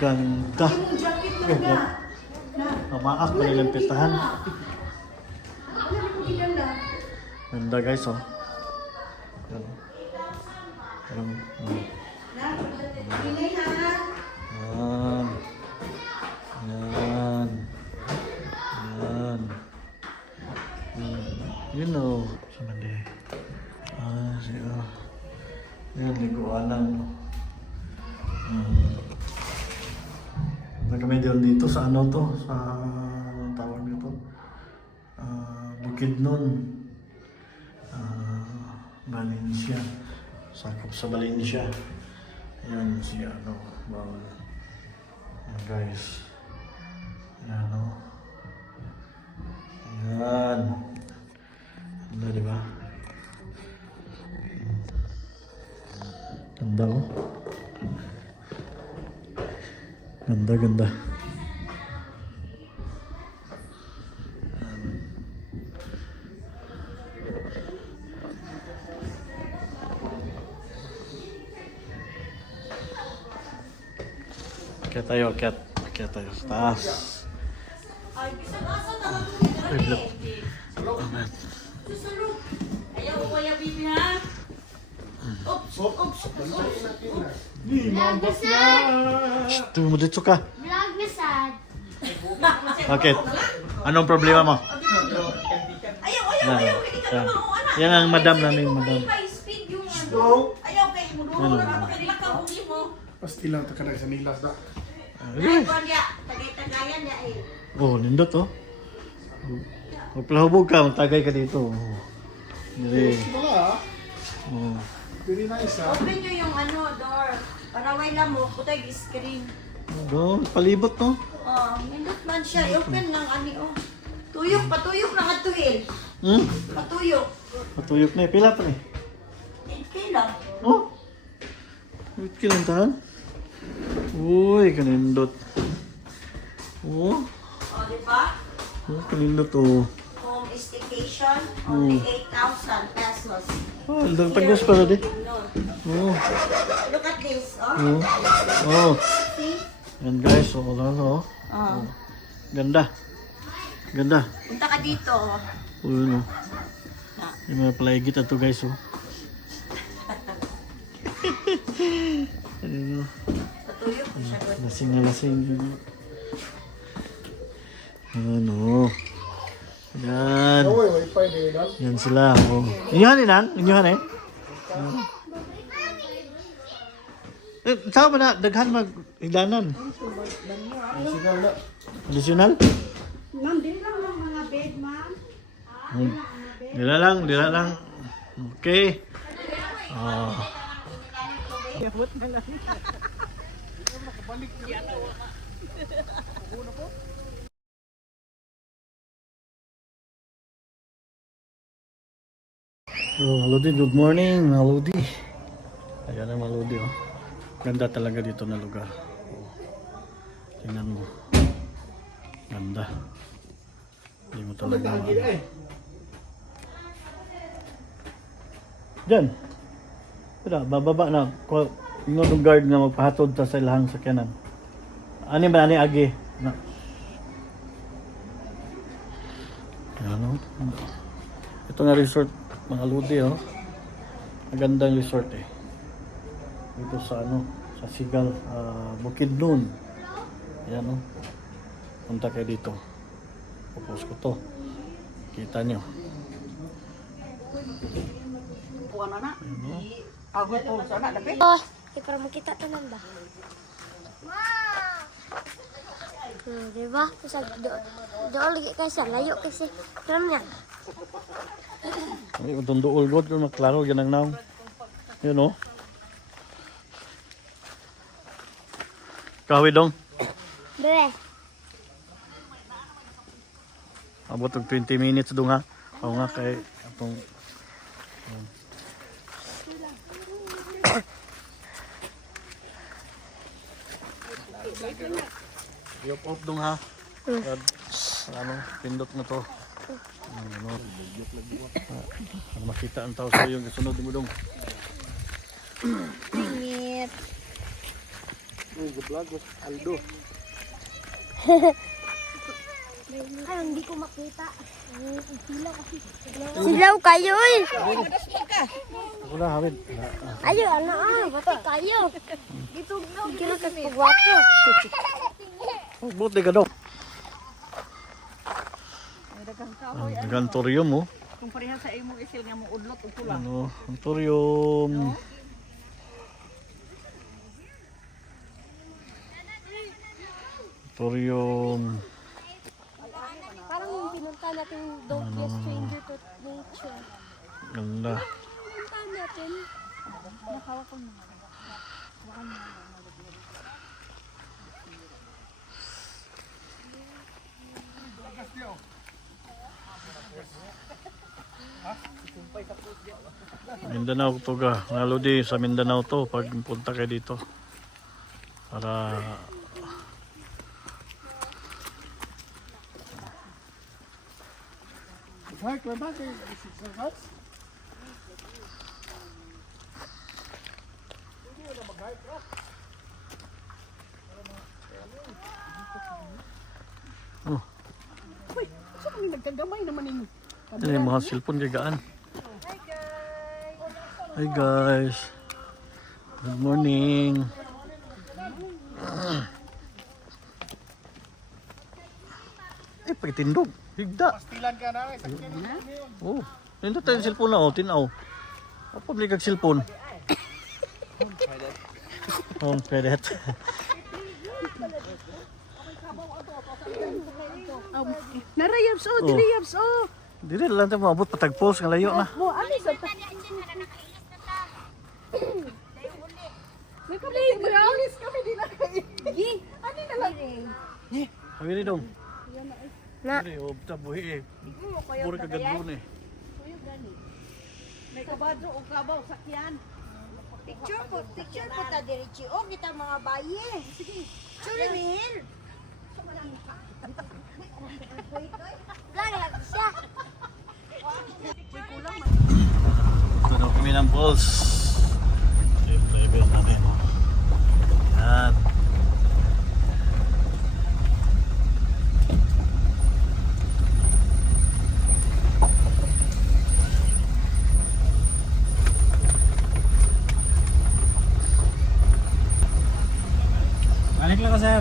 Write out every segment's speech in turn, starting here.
Ganda. Yung jacket mo na. Mamaak pa nilang pitahan. Wala mo kilala. Ganda guys, oh. Yan. Yan. Ingay ha. Yan. Yan. Yan. You know. Samandi. Siya. Yan, liguanan. Nagkamedyon dito sa ano to? Sa anong tawag nito? Bukidnon. Valencia. Sakop sa Valencia. Yan si ano. Bawal. Yan guys. Yan o. Yan. Ganda diba? Ganda o. Ganda, ganda. Akyat tayo, akyat. Akyat tayo sa taas. Ay, bisa-asa naman mo. Ay, blok. Amen. Susulog. Ayaw ko kaya bibi ha. Oops, oops, oops. Shh, tuloy mo dito ka. Vlog na sad. Bakit? Anong problema mo? Ayaw, Yan. ayaw. Hindi ka Yan. naman ako, anak. Yan ang madam namin, madam. High speed yung ano. Ayaw kayo mo doon. Ano? Napakilak ka huli mo. Pasti lang takadag sa nilas da. Ay, kuwan niya. Tagay-tagayan niya eh. Oh, nindot oh. Magpalahubog ka, magtagay ka dito. Oh. Dili. Wala. Oh. Very nice ah. Open nyo yung ano, door. Para way lang mo, putay screen. Oh, palibot no. Oh, nindot man siya. I-open lang ani oh. Tuyok, patuyok lang at tuhil. Hmm? Patuyok. Patuyok na eh. Pila pa eh. Kailan? Oh. Wait kilang tahan. Uy, kanindot. Oh. Oh, di ba? Oh, kanindot oh. Home staycation, only 8,000 pesos. Oh, ang tagos pala di. No. Oh. Look at this, oh. Oh. Oh. See? Yan guys, oh, wala na oh. Oh. Ganda. Ganda. Punta ka dito, oh. Oh, yun oh. Yung mga palaigit na to guys oh. Ano, Patuyok ko siya doon. lasing na lasing yun. Ano. Yan. Away, wifi din lang. Yan sila. Oh. Inyuhan inan? Inyuhan eh? Saan ba na? Daghan mag-hidanan? Sigaw na. Additional? Ma'am, din lang lang mga bed, ma'am. Dila lang, dila lang. Okay. Oh. Oh, Lodi, good morning, Lodi. Ayan ang Lodi, oh. Ganda talaga dito na lugar. Oh. Tingnan mo. Ganda. Hindi mo talaga. Diyan. Pero bababa na. Yung guard na magpahatod ta sa ilahang sakyanan. Ani ba ani agi? Na. Ano? Ito nga resort mga Lodi oh. Magandang resort eh. Dito sa ano, sa Sigal, Bukidnon. Ayan oh. Punta kayo dito. Pupos ko to. Kita nyo. Kuha na. Ako po sana, dapat. Oh, para makita tanan ba? Di ba? Kasi doon lagi kasi layo kasi. Alam niya. Ay, utong dool god kung maklaro yan ang naong. Yun oh. Kahoy dong. Bebe. Abot og 20 minutes dong ha. Oo nga kay atong Yup up dong ha. Ano, pindot na to. Ano, para makita ang tao sa yung kasunod mo dong. Pingit. Aldo. Ay, hindi ko makita. Silaw kasi. Silaw kayo eh. Wala, hawid. Ayo, ano bati kayo. Dito, kira ka pagwapo. Buti ka daw. Gantorium oh. Kung pareha sa imo isil nga mo udlot ug pula. Ano, gantorium. Gantorium. Parang yung pinunta natin Don't Be a Stranger to Nature. Ganda. Pinunta natin. Mindanao to ga. Lalo di sa Mindanao to pag punta kayo dito. Para Hi, we're back. Guys. Sa man nagkagamay naman ninyo. ano yung mga cellphone gagaan. Hi guys. Good morning. Pagtindog. Higda. Pastilan ka na. Sakyan na. Oh, nindot tayo yung cellphone na oh, tinaw. Apa beli kag cellphone? Home credit. Narayabs oh, dirayabs oh. Dili lang tayo maabot patag post nga layo na. Mo ani sa May kami brownies kami din na kay. Gi, ani na lang. Hawi ni dong. Na. Dili oh, tabuhi eh. Puro ka gadlon eh. May kabadro o kabaw sakyan. Picture po ta diretso. O kita mga baye. Sige. Churimin. Vlog siya. Ano kami ng pulse. Yung level namin oh. Yan. Balik lang ka, sir.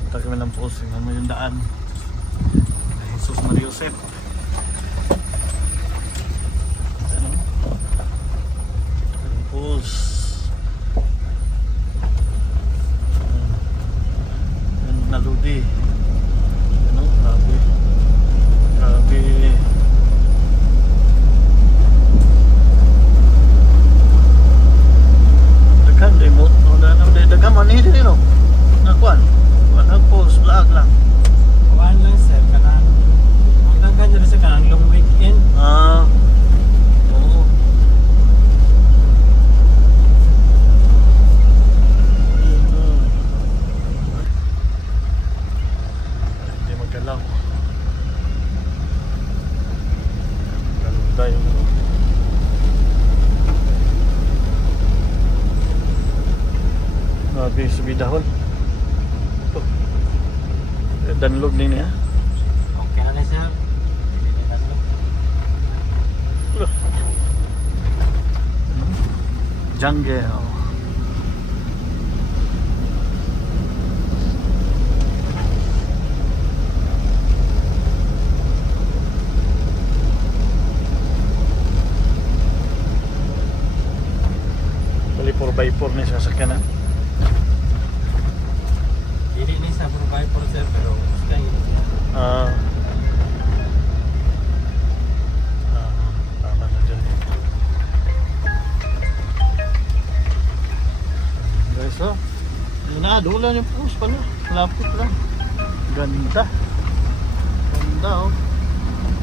Punta kami ng pulse. Tingnan mo yung daan. Ay, Jesus Maria Joseph. Ano? Yung pulse. Yan naludi. Ano? Grabe. Grabe. Daghan day mo. Daghan man hindi no. Nakuan. Wala post vlog lang. Kuhaan lang, sir. Kanang, ang daghan dyan sa kanang long weekend. Ah. Oo. Hindi magkalaw. Ganda yung grabe yung subidahon. Ito. Danlog din niya. Okay na, sir. Hindi na lang. Jungle. Oh. Bali 4x4 ni sasakyan na. Hindi ni sa provider, sir, pero kaya Ah. Tama na dyan. Guys, oh. Nadulan yung post pala. Lapit lang. Ganda. Ganda, oh.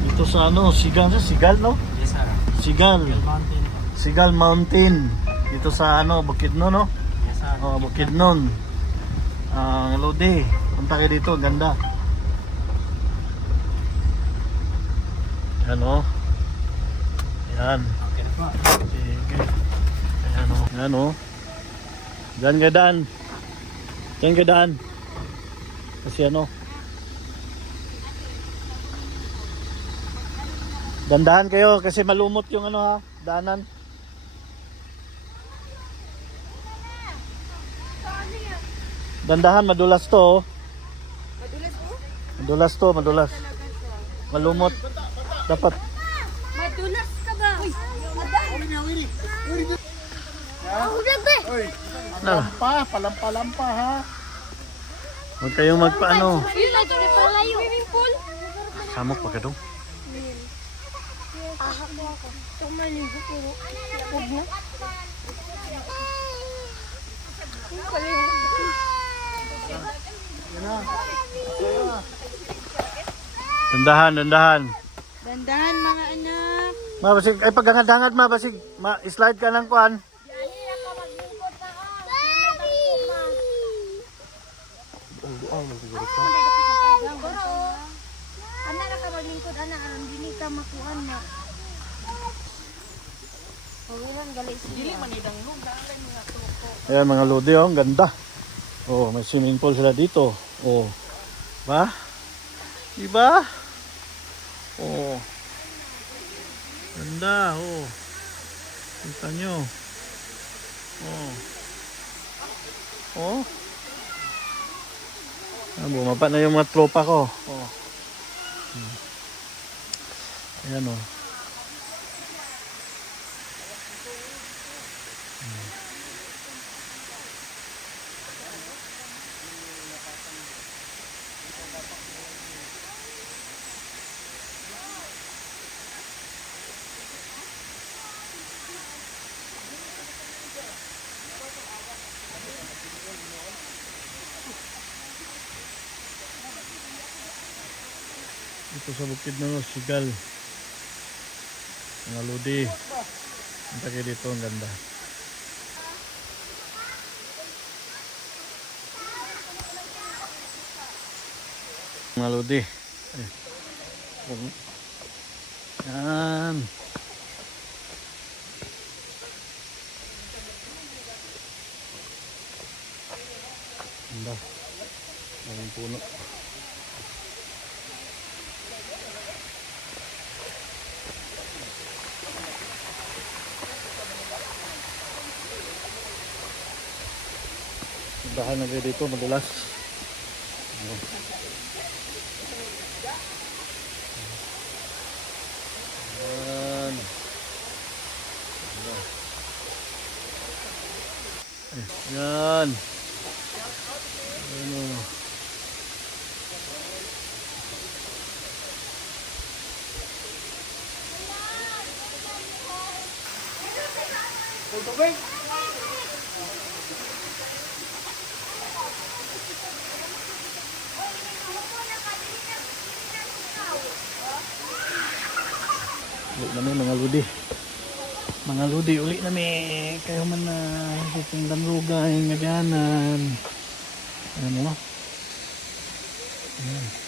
Dito sa ano, Sigal, no? yes, sir. Sigal. Mountain. Sigal Mountain. Dito sa ano, Bukidnon, no? Yes, sir. Oh, Bukidnon. Lodi. Punta kayo dito, ganda. Yan o. Yan. Sige. Ayan o. Yan o. Diyan ka daan. Diyan ka daan. Kasi ano. Dandahan kayo kasi malumot yung ano ha. Daanan. Dandahan, madulas to. Oh. Madulas to, madulas. Malumot. Dapat. Madulas ka ba? Uy, Na. Palampa ha. Huwag kayong magpaano. yun na dito pala yung swimming pool. Samok pa ka dong. Ahak mo ako. Ito maligo pero huwag na. Dandahan, dandahan. Dandahan mga anak. Mabasig, ay pagangad-hangad mabasig. Ma-slide ka ng kuan. Ana na ka maglingkod, ana aron dili ka makuan na. Huwag gali siya. Ayan mga lodi oh, ang ganda. Oh, may swimming pool sila dito. Oh. Ba? Diba? Oh. Ganda, oh. Kita nyo. Oh. Oh. Ah, bumaba na yung mga tropa ko. Oh. Ayan oh. Ito sa bukid ng Sigal. Mga lodi. Ang tagay dito, ang ganda. Mga lodi. Yan. Ganda. Maraming puno. Dahan na dito madulas. Yan. Yan. Ano. Uli na mga ludi. Mga ludi, uli na kayo man na itong danruga, yung ngaganan. Ano? Ayan.